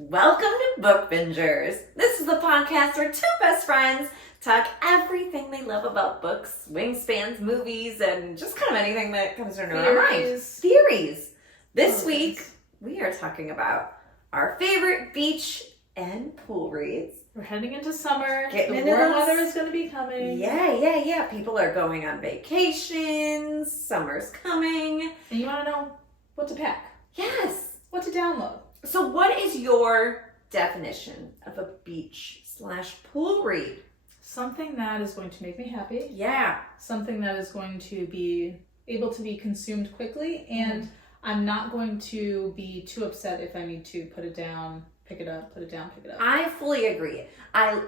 Welcome to Book Bingers. This is the podcast where two best friends talk everything they love about books, wingspans, movies, and just kind of anything that comes to our mind. Theories. This week, we are talking about our favorite beach and pool reads. We're heading into summer. Getting the into warm this. weather is going to be coming. Yeah. People are going on vacations. Summer's coming. And you want to know what to pack? Yes. What to download? So what is your definition of a beach/pool read? Something that is going to make me happy. Yeah. Something that is going to be able to be consumed quickly. And I'm not going to be too upset if I need to put it down, pick it up, put it down, pick it up. I fully agree. I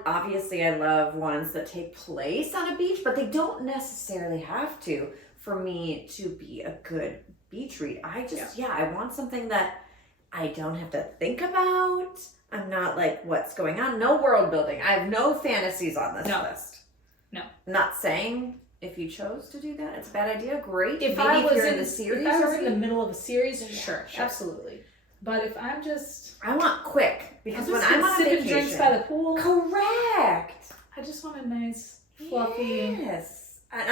love ones that take place on a beach, but they don't necessarily have to for me to be a good beach read. I want something that I don't have to think about. I'm not like, what's going on? No world building. I have no fantasies on this list. No. Not saying if you chose to do that, it's a bad idea. Great. If Maybe I was you're in the series, if I was in the middle of a series, Yeah, sure, sure. absolutely. But if I'm just, I want quick because when I'm on sipping vacation, drinks by the pool, correct. I just want a nice, fluffy. Yes. And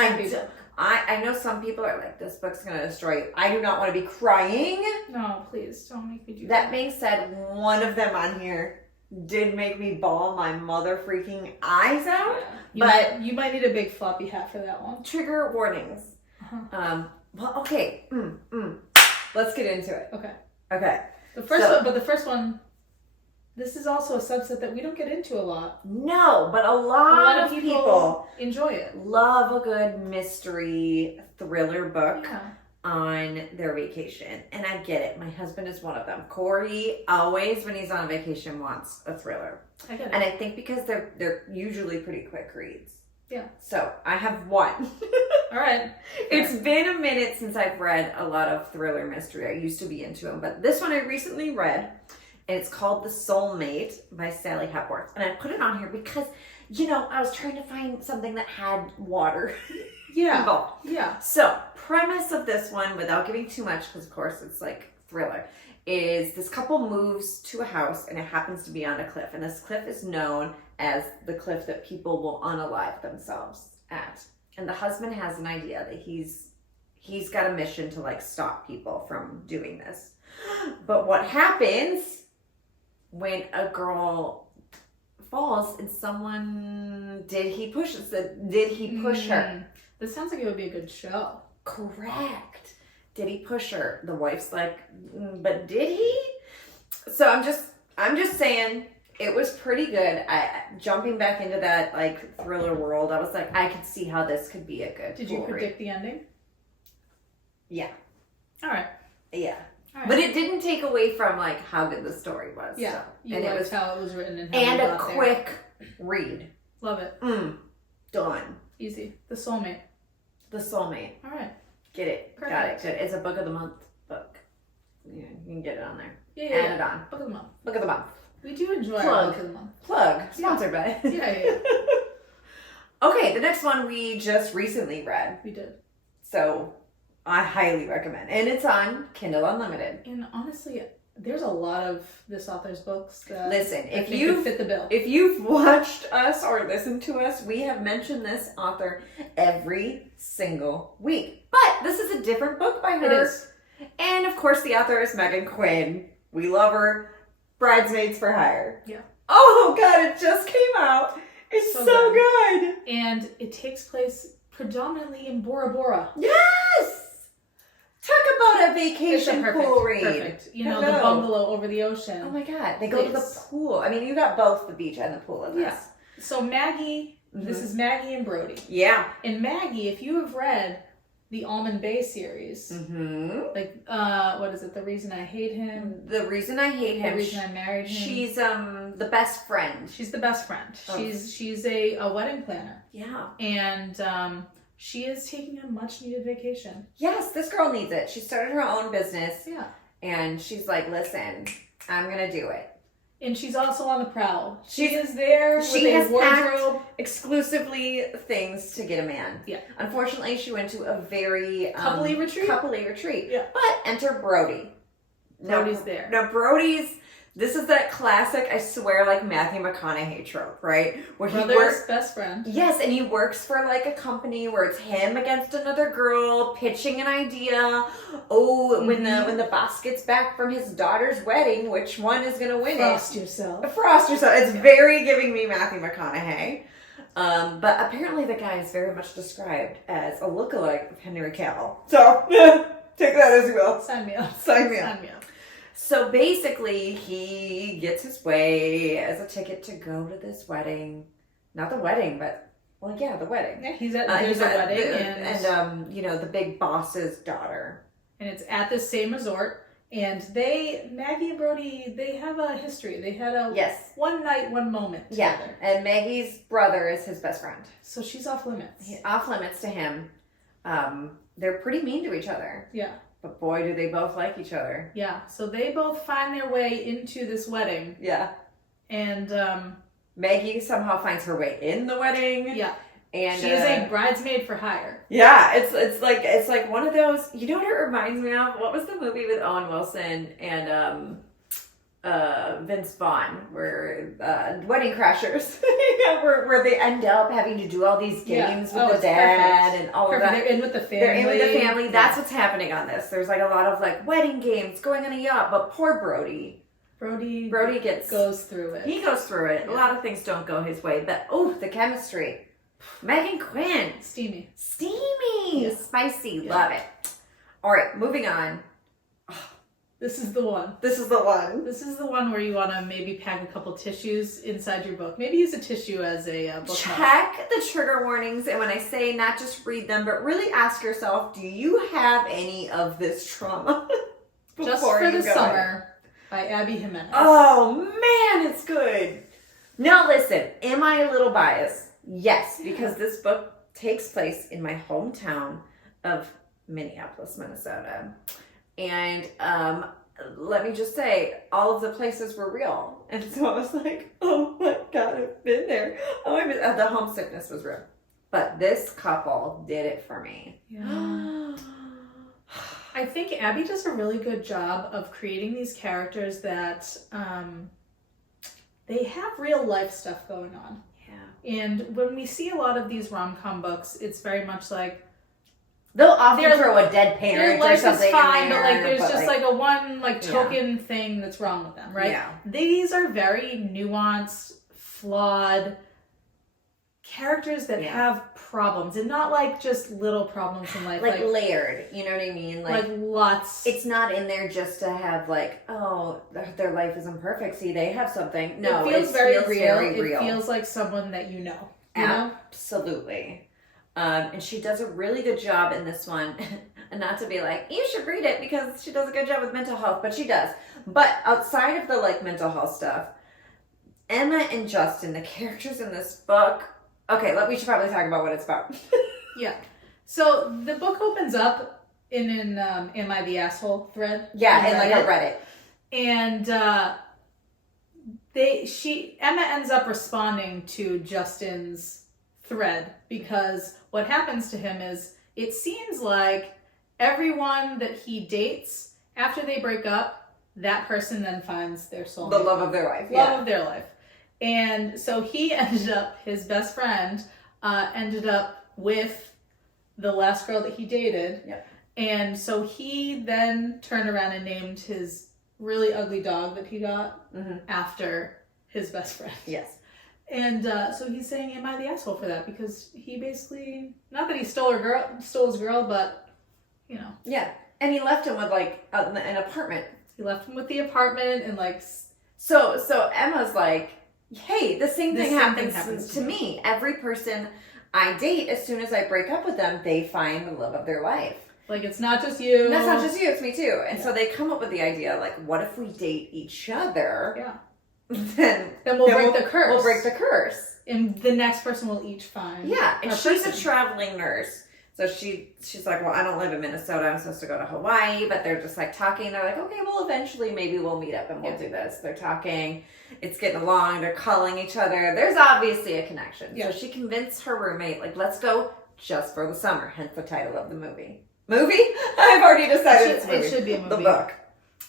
I know some people are like, this book's gonna destroy you. I do not want to be crying. No, please don't make me do That being said, one of them on here did make me bawl my mother freaking eyes out. Yeah. You might need a big floppy hat for that one. Trigger warnings. Uh-huh. Well, okay. Let's get into it. Okay. The first one, this is also a subset that we don't get into a lot. No, but a lot of people enjoy it. Love a good mystery thriller book. Yeah. On their vacation, and I get it. My husband is one of them. Corey always, when he's on vacation, wants a thriller. I get it. And I think because they're usually pretty quick reads. Yeah. So I have one. All right. It's been a minute since I've read a lot of thriller mystery. I used to be into them, but this one I recently read, and it's called The Soulmate by Sally Hepworth. And I put it on here because, I was trying to find something that had water. Yeah. Involved. Yeah. So, premise of this one, without giving too much, because of course it's like thriller, is this couple moves to a house and it happens to be on a cliff. And this cliff is known as the cliff that people will unalive themselves at. And the husband has an idea that he's got a mission to like stop people from doing this. But what happens when a girl falls and someone, did he push her? This sounds like it would be a good show. Correct. Did he push her? The wife's like, but did he? So I'm just saying it was pretty good. Jumping back into that like thriller world, I was like, I could see how this could be a good. Did you predict the ending? Yeah. All right. Yeah. All right. But it didn't take away from like how good the story was. Yeah. So. You And liked it was how it was written and how you a got quick read. Love it. Done. Easy. The Soulmate. The Soulmate. All right. Get it. Perfect. Got it. Good. It's a book of the month book. Yeah, you can get it on there. Yeah. Add it on. Book of the month. Book of the month. We do enjoy Plug. our book of the month. Plug. Sponsored by. Yeah. Okay, the next one we just recently read. We did. So I highly recommend. And it's on Kindle Unlimited. And honestly, there's a lot of this author's books that Listen, if you you fit the bill. If you've watched us or listened to us, we have mentioned this author every single week. But this is a different book by her. It is. And of course the author is Meghan Quinn. We love her. Bridesmaids for Hire. Yeah. Oh god, it just came out. It's so good. And it takes place predominantly in Bora Bora. Yes! Talk about a vacation pool read. Perfect. The bungalow over the ocean. Oh my god, they go to the pool. I mean, you got both the beach and the pool in this. Yeah. So Maggie, this is Maggie and Brody. Yeah. And Maggie, if you have read the Almond Bay series, like, what is it? The Reason I Hate Him. The Reason I Hate Him. The Reason I Married Him. She's the best friend. She's the best friend. Oh. She's a wedding planner. Yeah. And she is taking a much needed vacation. Yes, this girl needs it. She started her own business. Yeah. And she's like, listen, I'm going to do it. And she's also on the prowl. She is there with a wardrobe. Exclusively things to get a man. Yeah. Unfortunately, she went to a very coupley retreat. retreat. Yeah. But enter Brody. Brody's there. No, Brody's This is that classic, I swear, like Matthew McConaughey trope, right? Where Brother's best friend. Yes, and he works for like a company where it's him against another girl pitching an idea. Oh, when the boss gets back from his daughter's wedding, which one is gonna win Frost yourself. Frost yourself. It's very giving me Matthew McConaughey. But apparently the guy is very much described as a lookalike of Henry Cavill. So take that as you will. Sign me up. Sign me up. So basically, he gets his way as a ticket to go to this wedding. Not the wedding, but, well, yeah, the wedding. Yeah, there's a wedding. And you know, the big boss's daughter. And it's at the same resort. And Maggie and Brody, they have a history. They had a one night, one moment together. Yeah, and Maggie's brother is his best friend. So she's off limits. Off limits to him. They're pretty mean to each other. Yeah. But boy, do they both like each other. Yeah, so they both find their way into this wedding. Yeah. And Maggie somehow finds her way in the wedding. Yeah. And she is a bridesmaid for hire. Yeah, it's like one of those, you know what it reminds me of? What was the movie with Owen Wilson and Vince Vaughn, where Wedding Crashers, where they end up having to do all these games with the dad and all of that. They're in with the family. Yeah. That's what's happening on this. There's like a lot of like wedding games going on a yacht, but poor Brody goes through it. He goes through it. Yeah. A lot of things don't go his way, but the chemistry. Meghan Quinn. Steamy. Yeah. Spicy. Yeah. Love it. All right, moving on. This is the one. This is the one where you want to maybe pack a couple tissues inside your book. Maybe use a tissue as a bookmark. Check the trigger warnings, and when I say not just read them, but really ask yourself, do you have any of this trauma? Just for the Summer by Abby Jimenez. Oh, man, it's good. Now, listen, am I a little biased? Yes, because this book takes place in my hometown of Minneapolis, Minnesota. And let me just say, all of the places were real. And so I was like, oh my God, I've been there. The homesickness was real. But this couple did it for me. Yeah. I think Abby does a really good job of creating these characters that they have real life stuff going on. Yeah. And when we see a lot of these rom-com books, it's very much like, they'll often throw a dead parent or something is fine, in there, but like there's just like a one like token thing that's wrong with them, right? Yeah. These are very nuanced, flawed characters that have problems, and not like just little problems in life, like layered. You know what I mean? Like lots. It's not in there just to have like, oh, their life isn't perfect. See, they have something. No, it feels very real. It feels like someone that you know. Absolutely. And she does a really good job in this one. And not to be like, you should read it because she does a good job with mental health, but she does. But outside of the like mental health stuff, Emma and Justin, the characters in this book. Okay, we should probably talk about what it's about. Yeah. So the book opens up in an Am I the Asshole thread. Yeah, and like a Reddit. And Emma ends up responding to Justin's thread, because what happens to him is it seems like everyone that he dates after they break up, that person then finds their soulmate. The love of their life. Love of their life. And so his best friend ended up with the last girl that he dated. Yep. And so he then turned around and named his really ugly dog that he got after his best friend. Yes. And so he's saying, am I the asshole for that? Because he basically, not that he stole his girl, but, you know. Yeah. And he left him with, like, an apartment. He left him with the apartment and, like... So Emma's like, hey, the same thing happens to me. Every person I date, as soon as I break up with them, they find the love of their life. Like, it's not just you. That's not just you, it's me too. And so they come up with the idea, like, what if we date each other? Yeah. Then we'll break the curse. We'll break the curse. And the next person will each find. Yeah, and she's a traveling nurse. So she's like, well, I don't live in Minnesota. I'm supposed to go to Hawaii. But they're just like talking. They're like, okay, well, eventually maybe we'll meet up and we'll do this. They're talking. It's getting along. They're calling each other. There's obviously a connection. Yeah. So she convinced her roommate, like, let's go just for the summer. Hence the title of the movie. Movie? I've already decided it's a movie. It should be a movie. The book.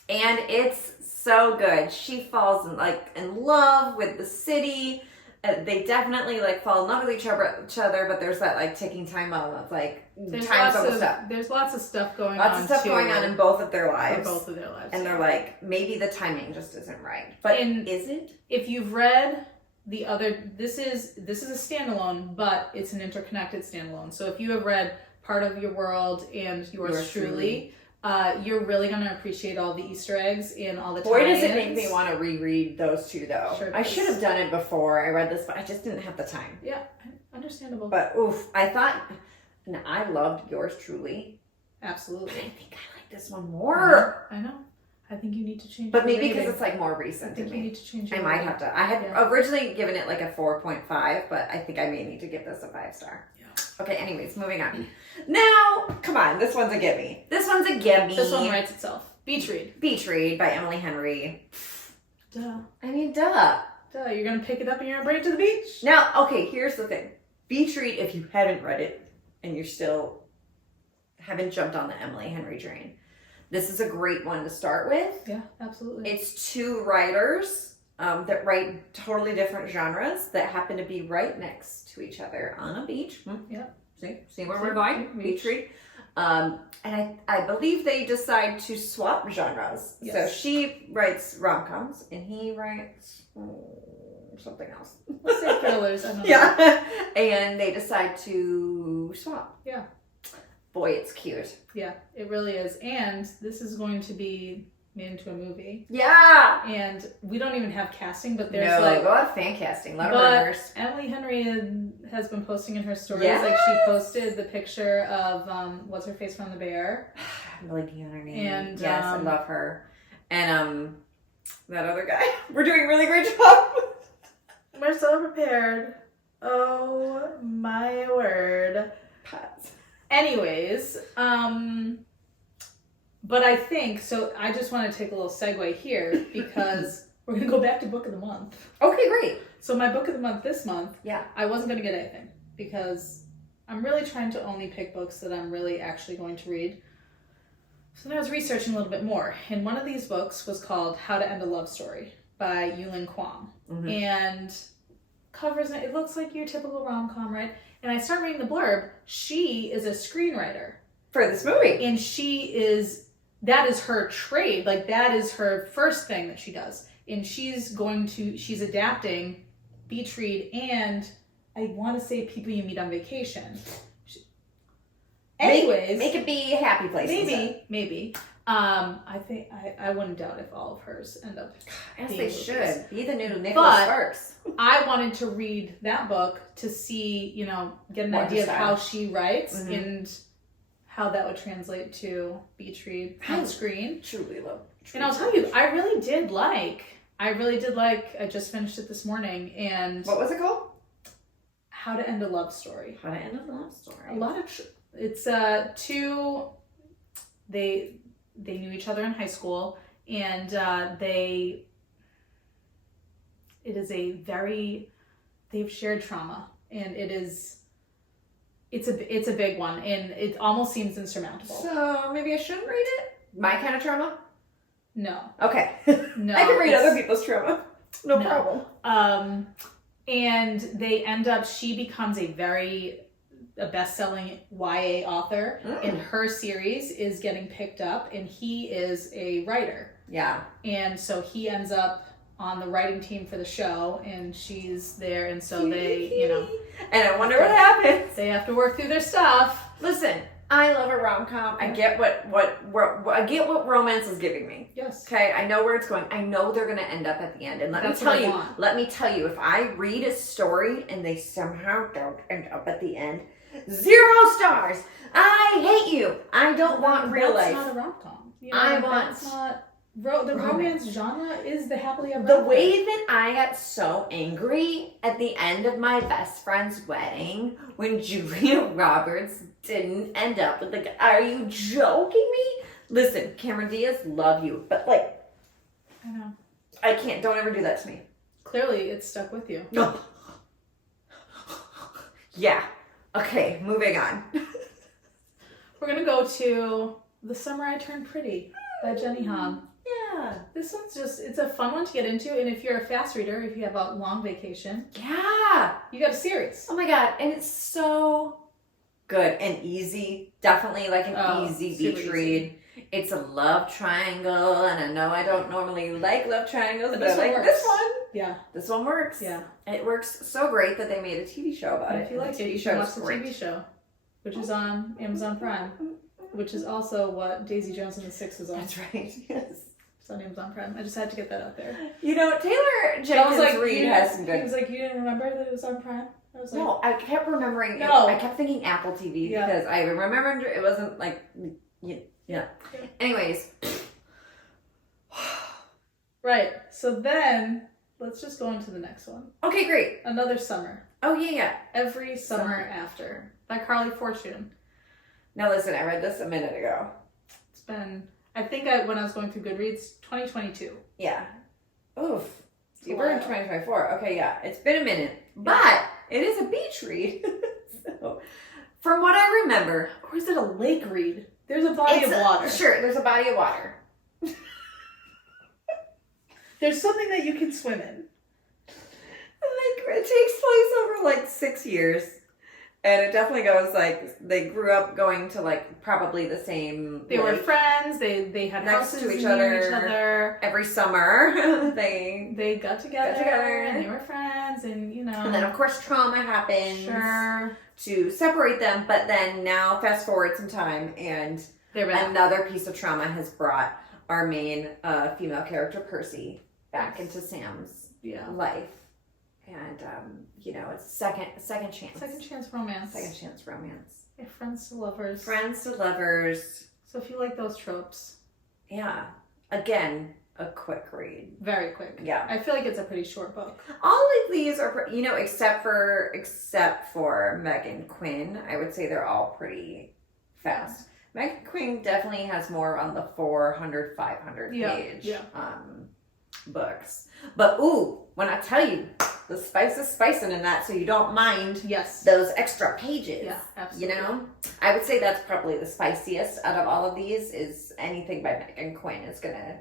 And it's so good. She falls in love with the city. They definitely fall in love with each other, but there's that taking time of time's almost up. There's lots of stuff going on. Lots of stuff going on in both of their lives. For both of their lives. And they're maybe the timing just isn't right. But is it? If you've read the other, this is a standalone, but it's an interconnected standalone. So if you have read Part of Your World and Yours Truly, you're really going to appreciate all the Easter eggs and all the tie-ins. Boy, does it make me want to reread those two, though. Sure I should have done it before I read this, but I just didn't have the time. Yeah, understandable. But oof, I thought, and I loved Yours Truly. Absolutely. But I think I like this one more. I know. I think you need to change. But maybe because it's more recent. I think you need to change. I might have to. I had originally given it a 4.5, but I think I may need to give this a 5-star. Yeah. Okay. Anyways, moving on. Now, come on. This one's a gimme. This one writes itself. Beach Read. Beach Read by Emily Henry. Duh. I mean, duh. Duh. You're gonna pick it up and you're gonna bring it to the beach. Now, okay. Here's the thing. Beach Read. If you haven't read it and you still haven't jumped on the Emily Henry train, this is a great one to start with. Yeah, absolutely. It's two writers that write totally different genres that happen to be right next to each other on a beach. Yeah. See where we're going? Beach Read. And I believe they decide to swap genres. Yes. So she writes rom-coms and he writes something else. Let's say thrillers. I don't know. Yeah. And they decide to swap. Yeah. Boy, it's cute. Yeah, it really is. And this is going to be made into a movie. Yeah! And we don't even have casting, but there's a lot of fan casting, a lot of rumors. Emily Henry has been posting in her stories. Yes! She posted the picture of, what's her face from The Bear? I'm blanking on her name. And, yes, I love her. And, that other guy. We're doing a really great job. We're so prepared. Oh, my word. Pets. Anyways, but I think, so I just want to take a little segue here because we're going to go back to Book of the Month. Okay, great. So my Book of the Month this month, yeah, I wasn't going to get anything because I'm really trying to only pick books that I'm really actually going to read. So then I was researching a little bit more, and one of these books was called How to End a Love Story by Yulin Kuang. Mm-hmm. And covers it looks like your typical rom-com, right? And I started reading the blurb. She is a screenwriter for this movie, and that is her trade. That is her first thing that she does. And she's adapting Beach Read and I want to say People You Meet on Vacation. Anyways, make it be a happy place. Maybe. I think I wouldn't doubt if all of hers end up. Yes, they should be the new Nicholas Sparks. I wanted to read that book to see, get an idea of how she writes and how that would translate to Beach Read on screen. Truly love. And I'll tell you, I really did like. I just finished it this morning, and what was it called? How to End a Love Story. How to End a Love Story. A lot of it's two. They knew each other in high school, and it is they've shared trauma, and it's a big one, and it almost seems insurmountable. So maybe I shouldn't read it? My kind of trauma? No. Okay. No. I can read other people's trauma. No problem. And they end up, she becomes a best-selling YA author, and her series is getting picked up, and he is a writer. Yeah. And so he ends up on the writing team for the show, and she's there, and so they, And I wonder what happens. They have to work through their stuff. Listen, I love a rom-com. I get what romance is giving me. Yes. Okay, I know where it's going. I know they're going to end up at the end. And let me tell you, if I read a story and they somehow don't end up at the end, 0 stars. I hate you. I don't want real life. That's not a rom-com. That's not the romance genre is the happily ever after. The way that I got so angry at the end of my best friend's wedding when Julia Roberts didn't end up with are you joking me? Listen, Cameron Diaz, love you, but I know. I can't. Don't ever do that to me. Clearly, it's stuck with you. No. Yeah. Okay, moving on. We're gonna go to The Summer I Turned Pretty by Jenny Han. This one's just, it's a fun one to get into, and if you're a fast reader, if you have a long vacation, Yeah. you got a series. Oh my god, and it's so good and easy. Definitely like an easy beach read. It's a love triangle, and I know I don't normally like love triangles, but I like this one. Yeah. This one works. Yeah. It works so great that they made a TV show about it. If you like it, you should watch the TV show, which is on Amazon Prime, which is also what Daisy Jones and the Six was on. That's right, yes. It's on Amazon Prime. I just had to get that out there. You know, Taylor Jenkins Reid has some good... He was like, you didn't remember that it was on Prime? I was like... No, I kept remembering... No. I kept thinking Apple TV because I remembered it wasn't like... Yeah. Anyways. Right. So then, let's just go into the next one. Okay, great. Another Summer. Oh, yeah. Every Summer After by Carley Fortune. Now listen, I read this a minute ago. It's been... I think when I was going through Goodreads, 2022. Yeah. Oof. You were in 2024. Okay, yeah. It's been a minute. But it is a beach read. So, from what I remember... Or is it a lake read? There's a body of water. Sure, there's a body of water. There's something that you can swim in. It takes place over like 6 years. And it definitely goes like, they grew up going to like probably the same They were friends, they had next houses to each near other. each other. Every summer they got together and they were friends, and you know. And then of course trauma happens to separate them, but then now fast forward some time and another piece of trauma has brought our main female character Percy back into Sam's life. And, you know, it's second chance. Second chance romance. Second chance romance. Yeah, friends to lovers. Friends to lovers. So if you like those tropes. Yeah. Again, a quick read. Very quick. Yeah. I feel like it's a pretty short book. All of these are, you know, except for Meghan Quinn, I would say they're all pretty fast. Meghan Quinn definitely has more on the 400, 500 page books. But, ooh, when I tell you, the spice is spicing in that, so you don't mind those extra pages. Yeah, absolutely. You know? I would say that's probably the spiciest out of all of these is anything by Meghan Quinn is gonna...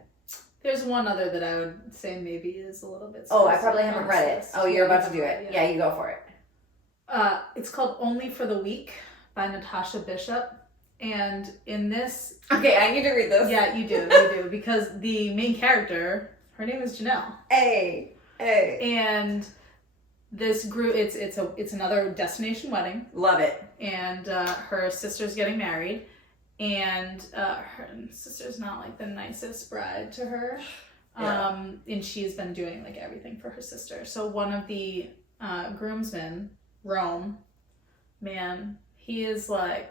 There's one other that I would say maybe is a little bit... Oh, I probably haven't read it. Oh, you're about to do it. Yeah, you go for it. It's called Only for the Week by Natasha Bishop. And in this... Okay, I need to read this. Yeah, you do, because the main character, her name is Janelle. Hey. And this group, it's another destination wedding. Love it. And her sister's getting married, and her sister's not like the nicest bride to her. And she's been doing like everything for her sister. So one of the groomsmen, Rome, man, he's up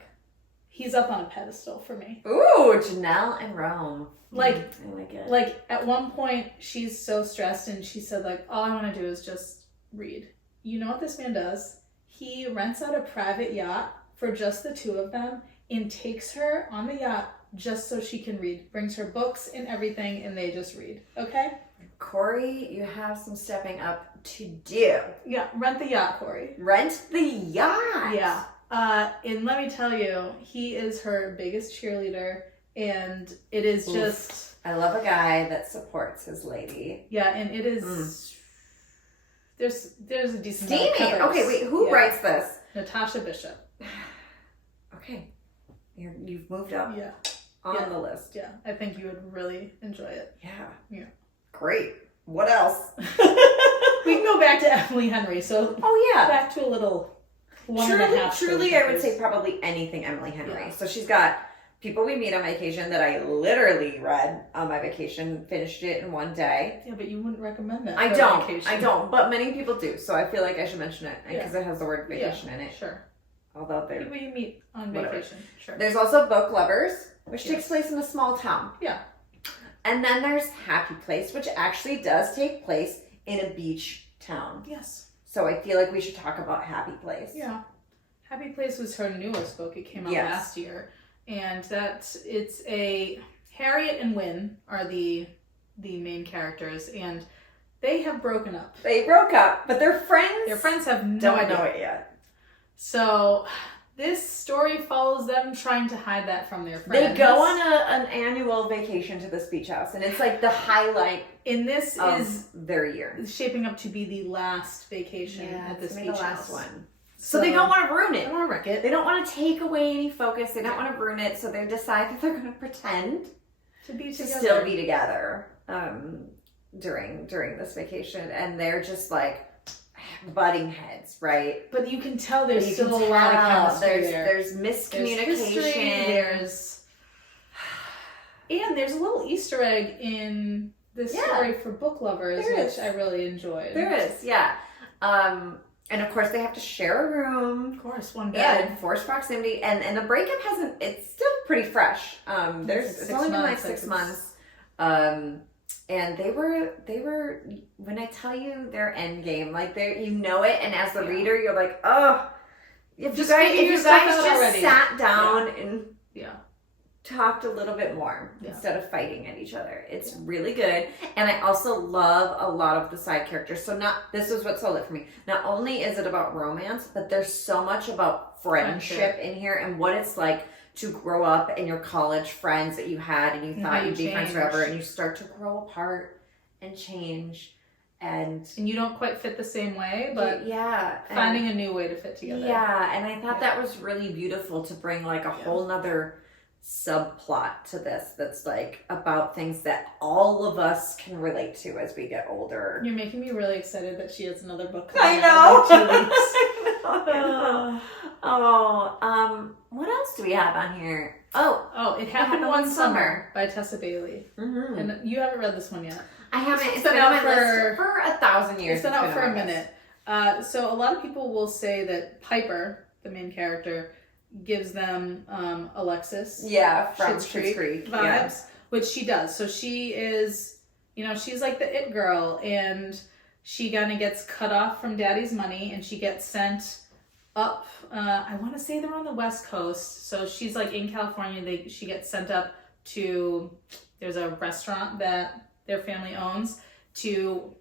on a pedestal for me. Ooh, Janelle and Rome. Like, I like it. Like, at one point, she's so stressed, and she said, like, all I want to do is just read. You know what this man does? He rents out a private yacht for just the two of them and takes her on the yacht just so she can read. Brings her books and everything, and they just read. Okay? Corey, you have some stepping up to do. Yeah, rent the yacht, Corey. Rent the yacht? Yeah. And let me tell you, he is her biggest cheerleader. And it is just... I love a guy that supports his lady. Yeah, and it is... There's a decent amount of covers. Okay, wait, who writes this? Natasha Bishop. Okay. You've moved up on the list. Yeah, I think you would really enjoy it. Yeah. Great. What else? We can go back to Emily Henry, so... Oh, yeah. Back to a little... Truly, I would say probably anything Emily Henry. Yeah. So she's got... People We Meet on Vacation that I literally read on my vacation, finished it in one day. Yeah, but you wouldn't recommend that. I don't, but many people do, so I feel like I should mention it because it has the word vacation in it. Sure. Although they're... People You Meet on Vacation, sure. There's also Book Lovers, which takes place in a small town. Yeah. And then there's Happy Place, which actually does take place in a beach town. Yes. So I feel like we should talk about Happy Place. Yeah. Happy Place was her newest book. It came out last year. And it's a... Harriet and Wynne are the main characters, and they have broken up. They broke up, but they're friends. Their friends have no idea. Don't know it yet. So This story follows them trying to hide that from their friends. They go on an annual vacation to this beach house, and it's like the highlight. And this is their year. Shaping up to be the last vacation at this beach the house. last one. So they don't want to ruin it. They don't want to wreck it. They don't want to take away any focus. They don't want to ruin it. So they decide that they're going to pretend to be together. To still be together during this vacation, and they're just like butting heads, right? But you can tell there's still a lot of chemistry there. There's miscommunication. There's a little Easter egg in this story for book lovers, which I really enjoyed. There is, yeah. And of course they have to share a room. Of course, one bed. And forced proximity. And the breakup it's still pretty fresh. It's only been like 6 months. And they were when I tell you their end game, like you know it, and as the reader you're like, oh, if you guys just sat down and talked a little bit more instead of fighting at each other. It's really good. And I also love a lot of the side characters. So this is what sold it for me. Not only is it about romance, but there's so much about friendship in here and what it's like to grow up and your college friends that you had and you thought you'd be friends forever, and you start to grow apart and change. And you don't quite fit the same way, but finding a new way to fit together. Yeah, and I thought that was really beautiful to bring like a whole nother subplot to this that's like about things that all of us can relate to as we get older. You're making me really excited that she has another book I coming know. out in 2 weeks. What else do we have on here? It Happened One Summer by Tessa Bailey. Mm-hmm. And you haven't read this one yet. I haven't. It's been out for 1,000 years. It's been out for a minute. So a lot of people will say that Piper, the main character, gives them Alexis. Yeah, from Schitt's Creek vibes, which she does. So she is, she's like the it girl, and she kind of gets cut off from daddy's money, and she gets sent up. I want to say they're on the West Coast. So she's like in California. She gets sent up to, there's a restaurant that their family owns to,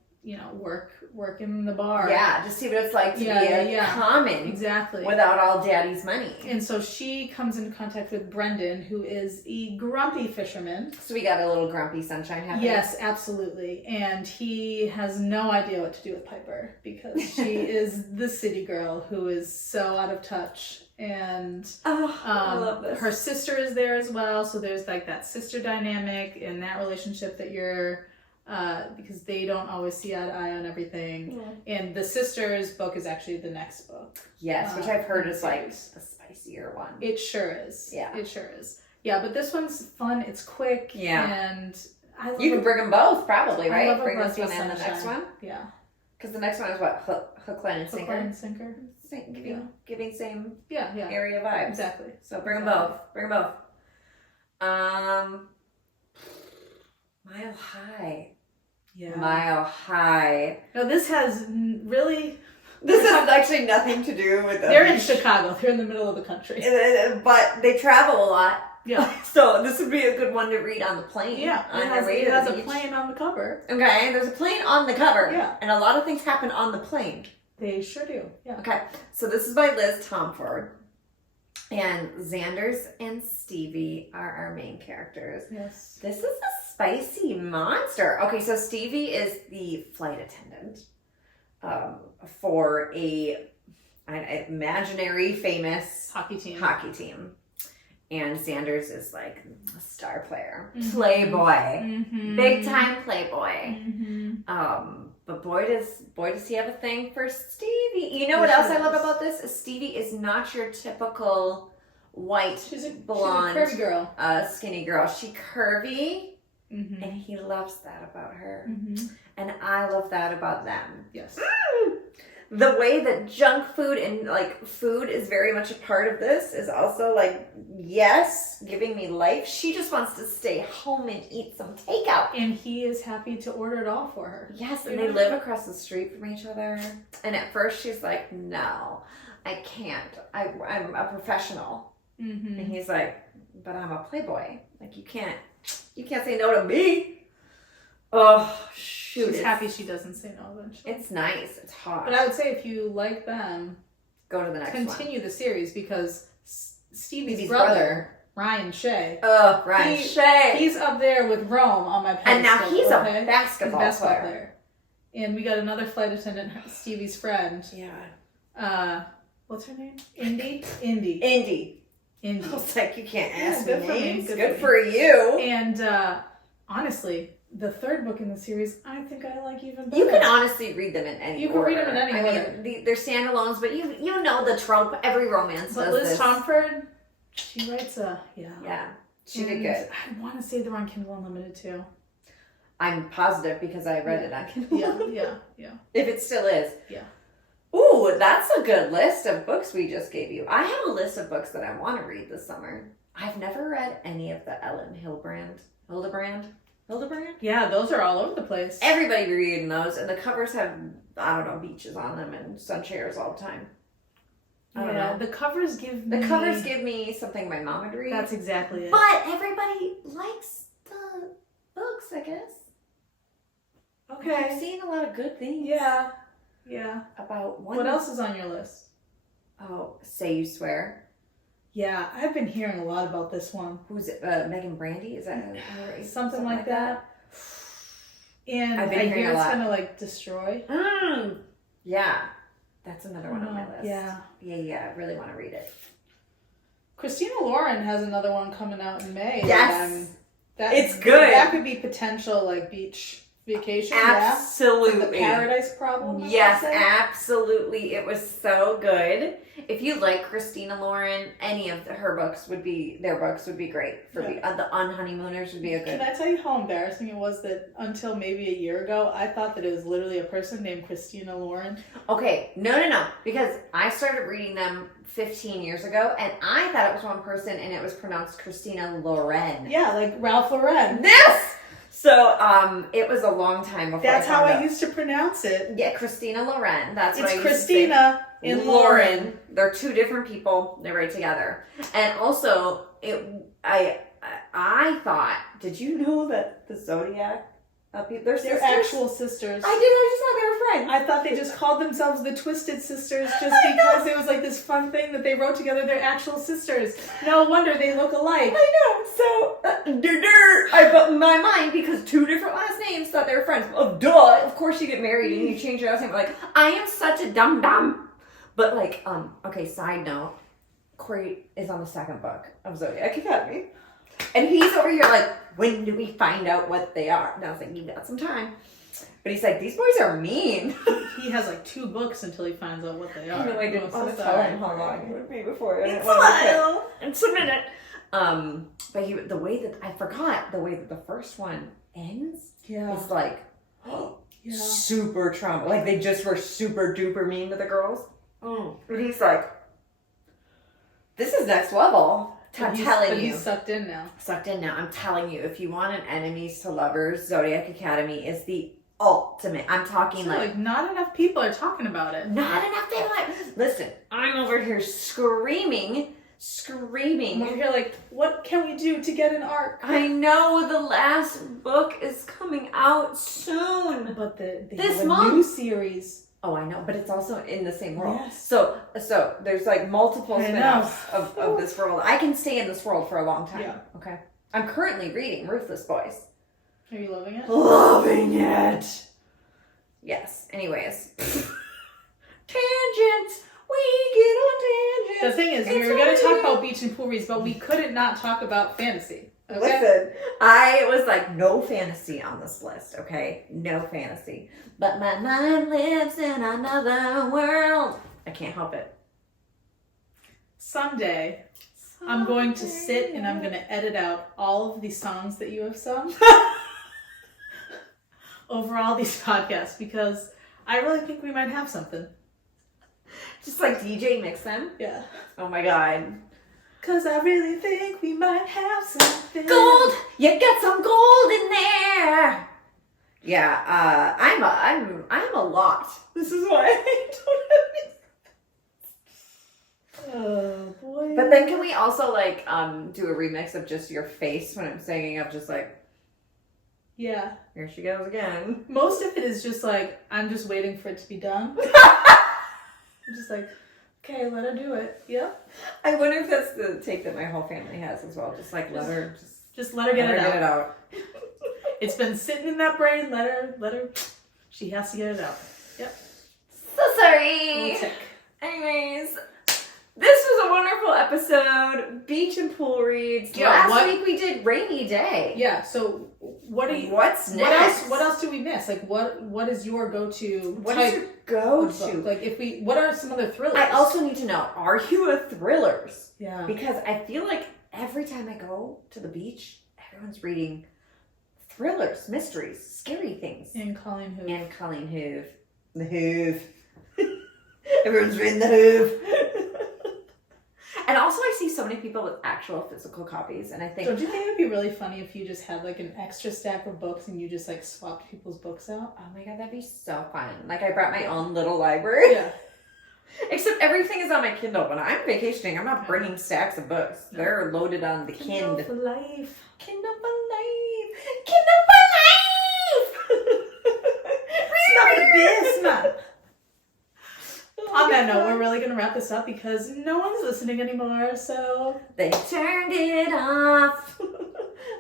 work in the bar. Yeah, just see what it's like to be a common. Exactly. Without all daddy's money. And so she comes into contact with Brendan, who is a grumpy fisherman. So we got a little grumpy sunshine happening. Yes, absolutely. And he has no idea what to do with Piper because she is the city girl who is so out of touch. And I love this. Her sister is there as well. So there's like that sister dynamic in that relationship that you're... because they don't always see eye to eye on everything. Yeah. And the sister's book is actually the next book. Yes, which I've heard is like a spicier one. It sure is. Yeah. It sure is. Yeah, but this one's fun. It's quick. Yeah. And I love you can bring them both, probably, right? I love bring this one and the next one. Yeah. Because the next one is what? Hook, line, and Sinker? Hook, line, and Sinker. Giving same area vibes. Exactly. So bring them both. Bring them both. Mile High. Yeah. Mile High. No, this has really... This has actually nothing to do with them. They're in Chicago. They're in the middle of the country. But they travel a lot. Yeah. So this would be a good one to read on the plane. Yeah. It has a plane on the cover. Okay, there's a plane on the cover. Yeah. And a lot of things happen on the plane. They sure do. Yeah. Okay. So this is by Liz Tomforde. And Xanders and Stevie are our main characters. Yes. This is a spicy monster. Okay, so Stevie is the flight attendant for an imaginary famous hockey team. And Xanders is like a star player. Mm-hmm. Playboy. Mm-hmm. Big time playboy. Mm-hmm. But boy does he have a thing for Stevie. You know what else I love about this? Stevie is not your typical white, blonde, she's a curvy girl. Skinny girl. She's curvy. Mm-hmm. And he loves that about her. Mm-hmm. And I love that about them. Yes. The way that junk food and like food is very much a part of this is also like, yes, giving me life. She just wants to stay home and eat some takeout. And he is happy to order it all for her. Yes, and they live across the street from each other. And at first she's like, no, I can't. I'm a professional. Mm-hmm. And he's like, but I'm a playboy. Like you can't say no to me. Oh, shoot. She's happy she doesn't say no eventually. It's nice. It's hot. But I would say if you like them go to the next one. continue the series because Stevie's Stevie's brother, Ryan Shea. Oh, Ryan Shea. He's up there with Rome on my pedestal. And now he's okay? a basketball player. And we got another flight attendant, Stevie's friend. Yeah. What's her name? Indy. I was like, you can't ask good me for me, names. good Good for for you. And honestly, the third book in the series, I think I like even better. You can honestly read them in any order. You can read them in any order. I mean, they're standalones, but you know the trope. Every romance but does Liz this. Tomforde, she writes Yeah, she did and good. I want to say they're on Kindle Unlimited too. I'm positive because I read it on Kindle. Yeah. If it still is. Yeah. Ooh, that's a good list of books we just gave you. I have a list of books that I want to read this summer. I've never read any of the Ellen Hildebrand? Yeah, those are all over the place. Everybody reading those, and the covers have, I don't know, beaches on them and sun chairs all the time. I don't know. The covers give me... The covers give me something my mom would read. That's exactly it. But everybody likes the books, I guess. Okay. I've seen a lot of good things. Yeah. About one. What else is on your list? Oh, Say You Swear. Yeah, I've been hearing a lot about this one. Who's it? Meghan Brandy? Is that her? Something like that. And I've been I hearing hear a it's lot. gonna like destroy. Yeah. That's another one on my list. Yeah. Yeah, I really want to read it. Christina Lauren has another one coming out in May. Yes. It's good. That could be potential like beach vacation. Absolutely. Yeah? The Paradise Problem. Yes, absolutely. It was so good. If you like Christina Lauren, any of their books would be great for me. The Unhoneymooners would be a good. Can I tell you how embarrassing it was that until maybe a year ago, I thought that it was literally a person named Christina Lauren? Okay, no, because I started reading them 15 years ago, and I thought it was one person, and it was pronounced Christina Lauren. Yeah, like Ralph Lauren. Yes. So, it was a long time before. That's how I used to pronounce it. Yeah, Christina Lauren. That's what I It's used Christina to say. and Lauren. They're two different people. They write together. And also, I thought. Did you know that the Zodiac people? They're sisters? actual sisters. I just thought they were friends. I thought they just called themselves the Twisted Sisters just because it was like this fun thing that they wrote together. They're actual sisters. No wonder they look alike. I know. So, I put in my mind because two different last names thought they were friends. Oh, duh. Of course you get married and you change your last name. Like, I am such a dum-dum. But like, okay, side note. Corey is on the second book of Zodiac Academy. And he's over here like, when do we find out what they are? And I was like, you got some time. But he's like, these boys are mean. He has like 2 books until he finds out what they are. I know I didn't want to tell him how long it would be before. It's a while. It's a minute. But the way that the first one ends is like, super trauma. Like they just were super duper mean to the girls. And he's like, this is next level. I'm telling you. He's sucked in now. I'm telling you, if you want an enemies to lovers, Zodiac Academy is the ultimate. I'm talking like not enough people are talking about it. Not enough people listen, I'm over here screaming. I'm over here like, what can we do to get an arc? I know the last book is coming out soon. But this have a month. new series. Oh, I know, but it's also in the same world. Yes. So there's like multiple spin-offs of this world. I can stay in this world for a long time. Yeah. Okay. I'm currently reading Ruthless Boys. Are you loving it? Loving it. Yes. Anyways. Tangents. We get on tangents. The thing is, we were going to talk about beach and pool reads, but we couldn't not talk about fantasy. Okay? Listen, I was like, no fantasy on this list, okay? No fantasy. But my mind lives in another world. I can't help it. Someday, I'm going to sit and I'm going to edit out all of the songs that you have sung over all these podcasts because I really think we might have something. Just like DJ mix them? Yeah. Oh my God. Cause I really think we might have something. Gold! You got some gold in there! Yeah, I'm a lot. This is why I don't have any. Oh boy. But then can we also like do a remix of just your face when I'm singing of just like, yeah, here she goes again. Most of it is just like I'm just waiting for it to be done. I'm just like, Okay, let her do it. Yep. I wonder if that's the take that my whole family has as well. Just like let her get it get it out. It's been sitting in that brain. Let her. She has to get it out. Yep. So sorry. Little tick. Anyways, this was a wonderful episode. Beach and pool reads. Yeah, Last week we did rainy day. Yeah. So what's next? What else do we miss? Like what is your go-to? What is your go-to? Like what are some other thrillers? I also need to know, are you a thrillers? Yeah. Because I feel like every time I go to the beach, everyone's reading thrillers, mysteries, scary things. And Colleen Hoover. The Hoof. Everyone's reading the Hoof. And also I see so many people with actual physical copies, and I think... Don't you think it would be really funny if you just had like an extra stack of books and you just like swapped people's books out? Oh my god, that'd be so fun. Like I brought my own little library. Yeah. Except everything is on my Kindle. When I'm vacationing, I'm not bringing stacks of books. No. They're loaded on the Kindle for life. Kindle for life. Kindle for life. Yes, man. On that note, we're really going to wrap this up because no one's listening anymore, so... They turned it off.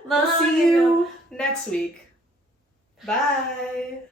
We'll see you next week. Bye.